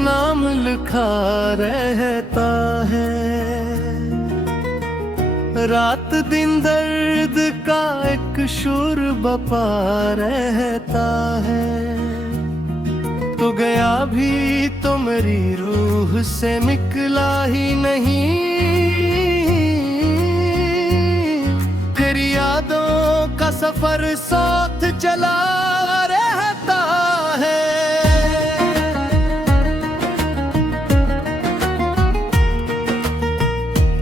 नाम लिखा रहता है। रात दिन दर्द का एक शोर बपा रहता है। तो गया भी तो मेरी रूह से निकला ही नहीं। तेरी यादों का सफर साथ चला रहता है।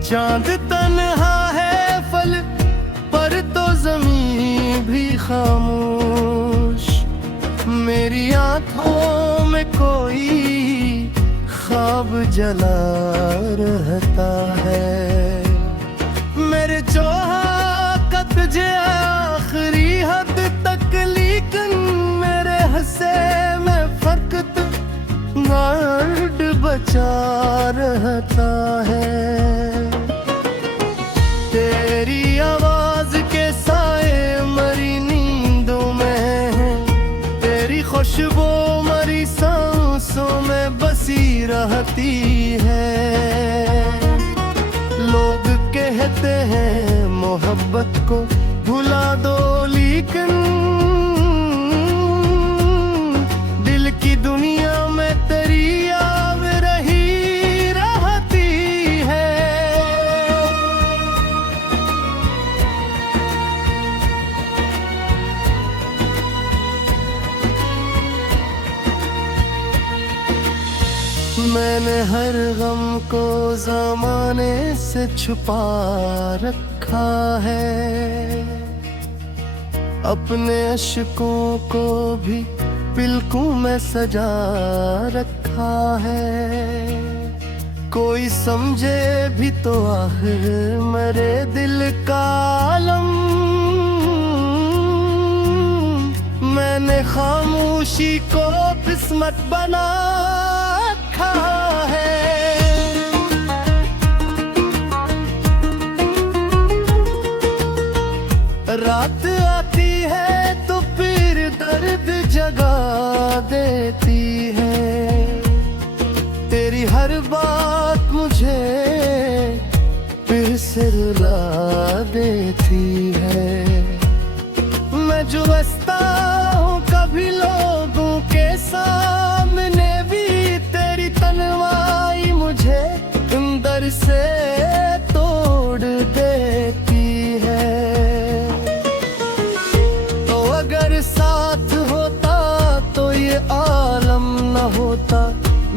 चांद तन्हा है फल पर तो ज़मीं भी खामोश। मेरी आंखों में कोई ख्वाब जला रहता है। मेरे जोहा का तुझे आखिरी हद तक, लेकिन मेरे हंसे में फकत दर्द बचा रहता है। तेरी आवाज के साए मरी नींदों में है। तेरी खुशबू मरी सांसों में बसी रहती है। लोग कहते हैं मोहब्बत को भुला दो, लेकिन दिल की दुनिया में तेरी याद रही रहती है। मैंने हर गम को ज़माने से छुपा रखा है। अपने अश्कों को भी पिलकों में सजा रखा है। कोई समझे भी तो आखिर मेरे दिल का आलम। मैंने खामोशी को किस्मत बना रखा है। रात आती है तो फिर दर्द जगा देती है। तेरी हर बात मुझे फिर से रुला देती है। मैं जो हंसता हूँ कभी लोगों के सामने भी, तेरी तन्हाई मुझे अंदर से तोड़ देती है। तो अगर साथ होता तो ये आलम न होता।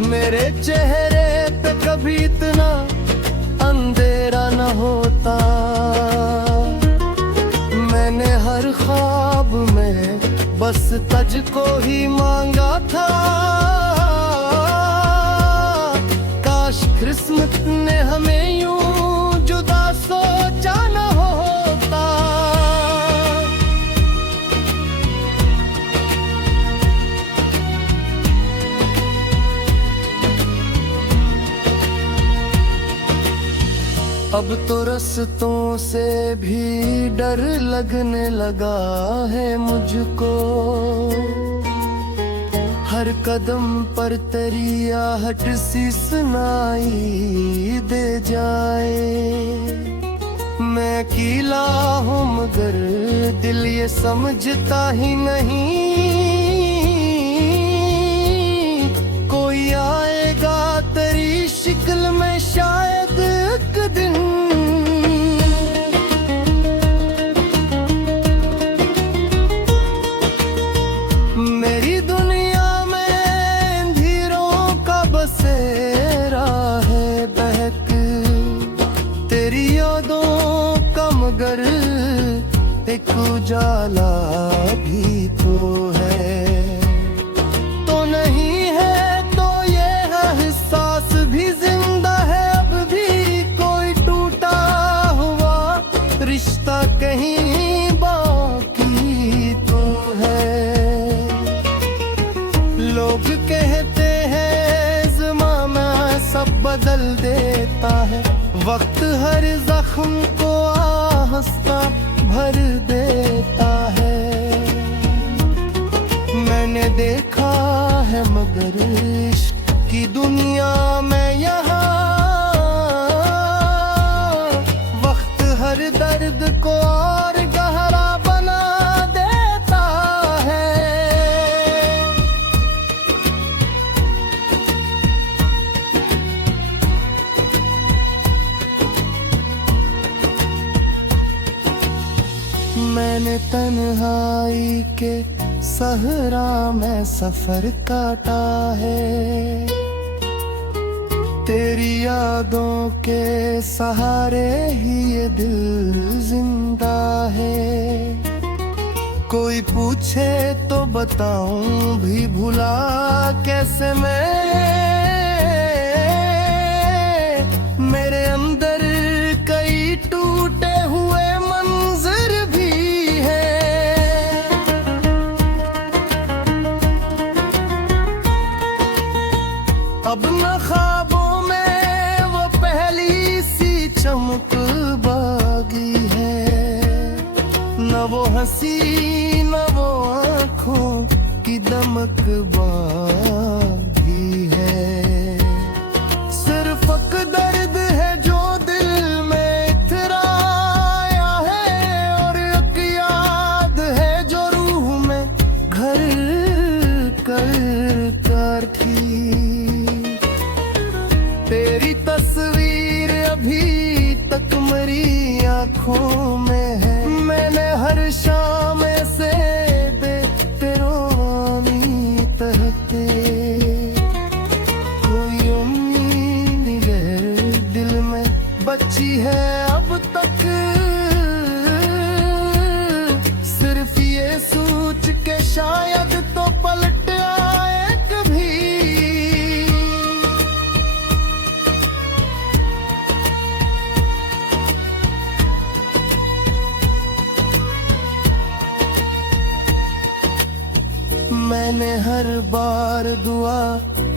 मेरे चेहरे पे कभी इतना अंधेरा न होता। मैंने हर ख्वाब में बस तुझको ही मांगा था। काश किस्मत ने हमें यूं जुदा सोचा न होता। अब तो रास्तों से भी डर लगने लगा है मुझको। हर कदम पर तेरी आहट सी सुनाई दे जाए। मैं अकेला हूँ मगर दिल ये समझता ही नहीं। कोई आएगा तेरी शिक्ल में शायद एक दिन। मेरी दुनिया में अंधेरों का बसेरा है बहक। तेरी यादों का मगर एक उजाला भी तो है। तो नहीं है तो ये एहसास भी जिंदा है। अब भी कोई टूटा हुआ रिश्ता कहीं बाकी तो है। लोग कहते हैं ज़माना सब बदल देता है। वक्त हर जख्म को आहिस्ता भर देता है। मैंने देखा है मगर इश्क की दुनिया में यहाँ वक्त हर दर्द को और गहरा बना देता है। मैंने तन्हाई के सहरा में सफर काटा है, तेरी यादों के सहारे ही ये दिल जिंदा है। कोई पूछे तो बताऊं भी भुला कैसे मैं, मेरे अंदर कई टूटे हुए मंजर भी हैं। अब न ख्वाबों में वो पहली सी चमक बागी है, न वो हंसी न वो आँखों की दमक बागी है। सिर्फ एक दर्द है जो दिल में इतराया है, और एक याद है जो रूह में घर कर कर थी। तेरी तस्वीर अभी तक मेरी आँखों में है, मैंने हर शाम से बेतेरोनी तहके कोई उम्मीद है दिल में बची है अब तक। सिर्फ ये सोच के शायद तो पलट आए कभी। मैंने हर बार दुआ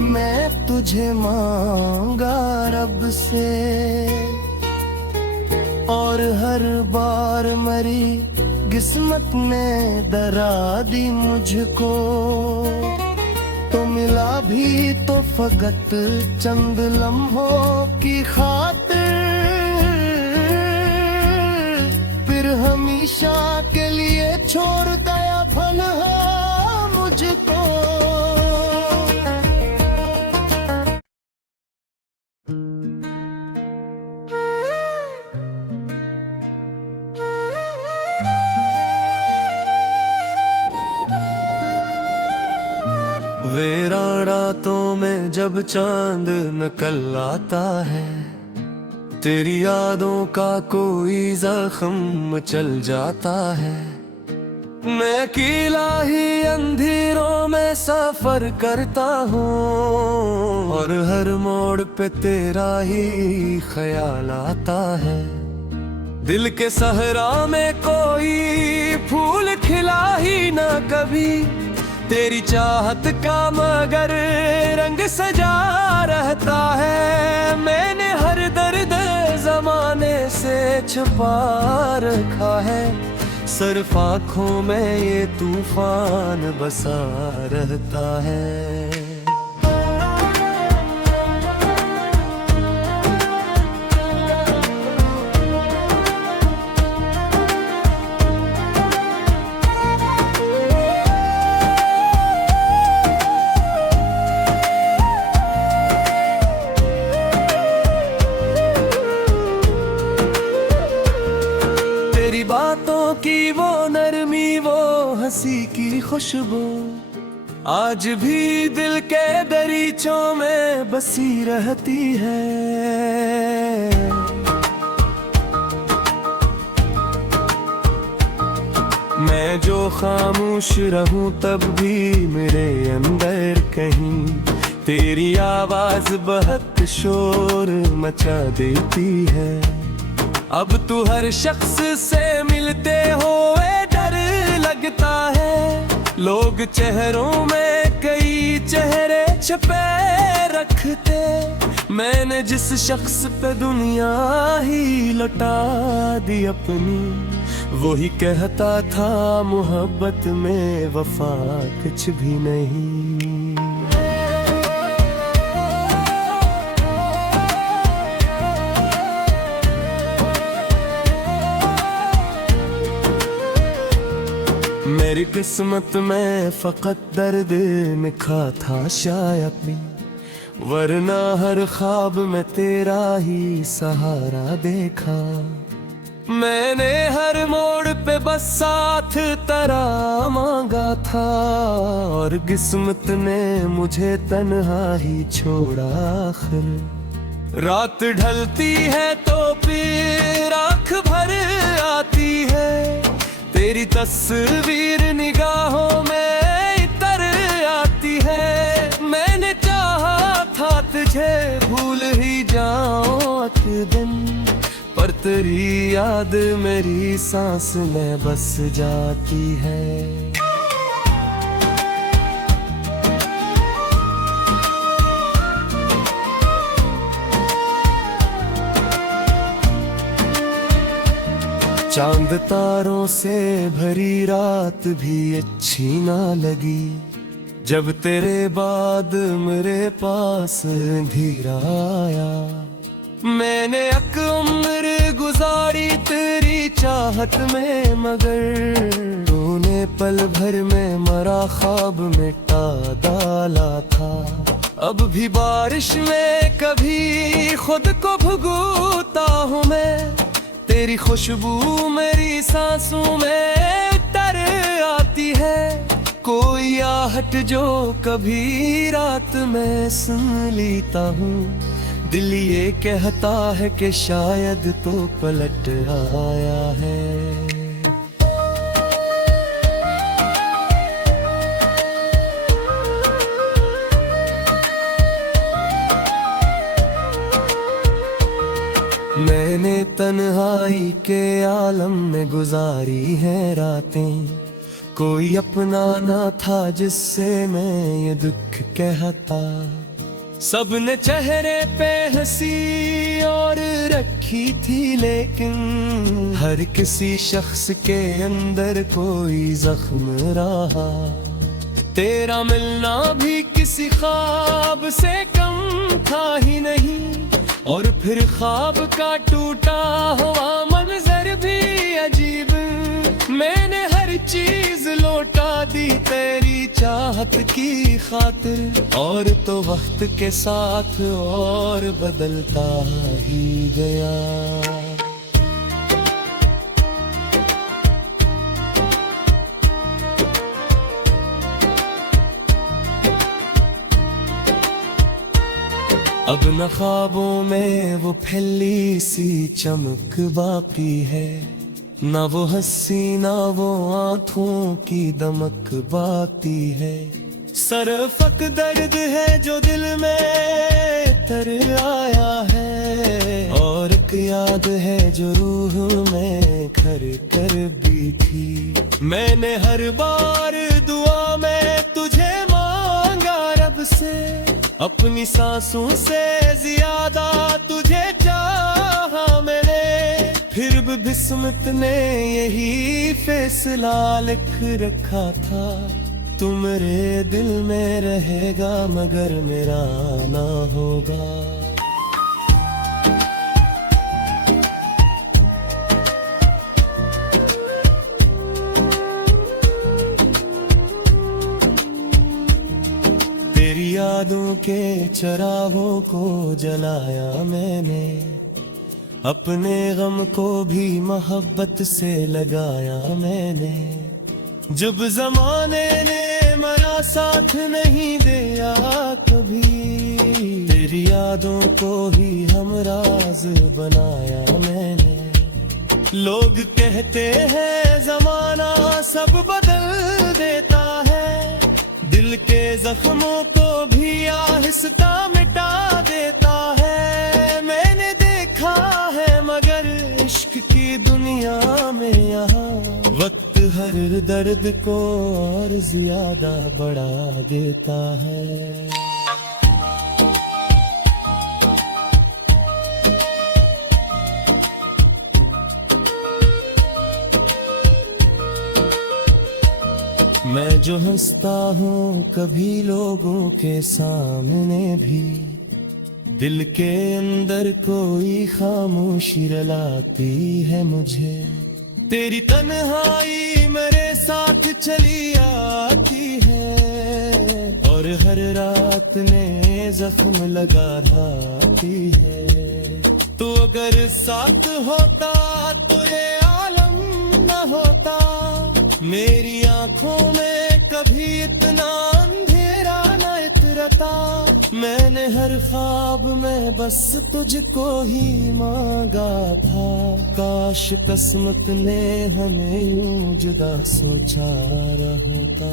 मैं तुझे मांगा रब से, और हर बार मरी किस्मत ने डरा दी मुझको। तो मिला भी तो फकत चंद लम्हों की खातिर, फिर हमेशा के लिए छोड़ दया भला मुझको। वीरान रातों में जब चांद निकल आता है, तेरी यादों का कोई जख्म चल जाता है। मैं अकेला ही अंधेरों में सफर करता हूँ, और हर मोड़ पे तेरा ही ख्याल आता है। दिल के सहरा में कोई फूल खिला ही ना कभी, तेरी चाहत का मगर रंग सजा रहता है। मैंने हर दर्द जमाने से छुपा रखा है, सिर्फ आँखों में ये तूफान बसा रहता है। बातों की वो नरमी, वो हंसी की खुशबू आज भी दिल के दरीचों में बसी रहती है। मैं जो खामोश रहूं तब भी मेरे अंदर कहीं तेरी आवाज बहुत शोर मचा देती है। अब तू हर शख्स से मिलते हुए डर लगता है, लोग चेहरों में कई चेहरे छुपे रखते। मैंने जिस शख्स पे दुनिया ही लौटा दी अपनी, वही कहता था मोहब्बत में वफा कुछ भी नहीं। किस्मत में फकत दर्द लिखा था शायद, वरना हर ख्वाब में तेरा ही सहारा देखा। मैंने हर मोड़ पे बस साथ तेरा मांगा था, और किस्मत ने मुझे तन्हा ही छोड़ा आखिर। रात ढलती है तो फिर आँख भर आती है, तेरी तस्वीर निगाहों में इतर आती है। मैंने चाहा था तुझे भूल ही जाऊं एक दिन, पर तेरी याद मेरी सांस में बस जाती है। चांद तारों से भरी रात भी अच्छी ना लगी, जब तेरे बाद मेरे पास अंधेरा आया। मैंने एक उम्र गुजारी तेरी चाहत में, मगर तूने पल भर में मरा ख्वाब मिटा डाला था। अब भी बारिश में कभी खुद को भुगोता हूँ मैं, तेरी खुशबू मेरी सांसों में उतर आती है। कोई आहट जो कभी रात में सुन लेता हूँ, दिल ये कहता है कि शायद तो पलट आया है। मैंने तन्हाई के आलम में गुजारी है रातें, कोई अपना ना था जिससे मैं ये दुख कहता। सबने चेहरे पे हंसी और रखी थी, लेकिन हर किसी शख्स के अंदर कोई जख्म रहा। तेरा मिलना भी किसी ख्वाब से कम था ही नहीं, और फिर ख्वाब का टूटा हुआ मंजर भी अजीब। मैंने हर चीज लौटा दी तेरी चाहत की खातिर, और तो वक्त के साथ और बदलता ही गया। अब न ख्वाबों में वो फैली सी चमक बाकी है, ना वो हंसी ना वो आँखों की दमक बाकी है। सरफक दर्द है जो दिल में तर आया है, और एक याद है जो रूह में घर कर बैठी। मैंने हर बार दुआ में तुझे मांगा रब से, अपनी सांसों से ज्यादा तुझे चाहा मैंने। फिर भी किस्मत ने यही फैसला लिख रखा था, तू मेरे दिल में रहेगा मगर मेरा ना होगा। तेरी यादों के चरागों को जलाया मैंने, अपने गम को भी मोहब्बत से लगाया मैंने। जब जमाने ने मरा साथ नहीं दिया कभी, तेरी यादों को ही हमराज बनाया मैंने। लोग कहते हैं जमाना सब बदल देता है, दिल के जख्मों को भी आहिस्ता मिटा देता है। मैंने देखा है मगर इश्क की दुनिया में यहाँ, वक्त हर दर्द को और ज्यादा बढ़ा देता है। मैं जो हंसता हूँ कभी लोगों के सामने भी, दिल के अंदर कोई खामोशी रुलाती है मुझे। तेरी तन्हाई मेरे साथ चली आती है और हर रात में जख्म लगा आती है। तू अगर साथ होता तो ये आलम न होता, मेरी आंखों में कभी इतना अंधेरा न इतरता। मैंने हर ख्वाब में बस तुझको ही मांगा था, काश किस्मत ने हमें यूं जुदा सोचा होता।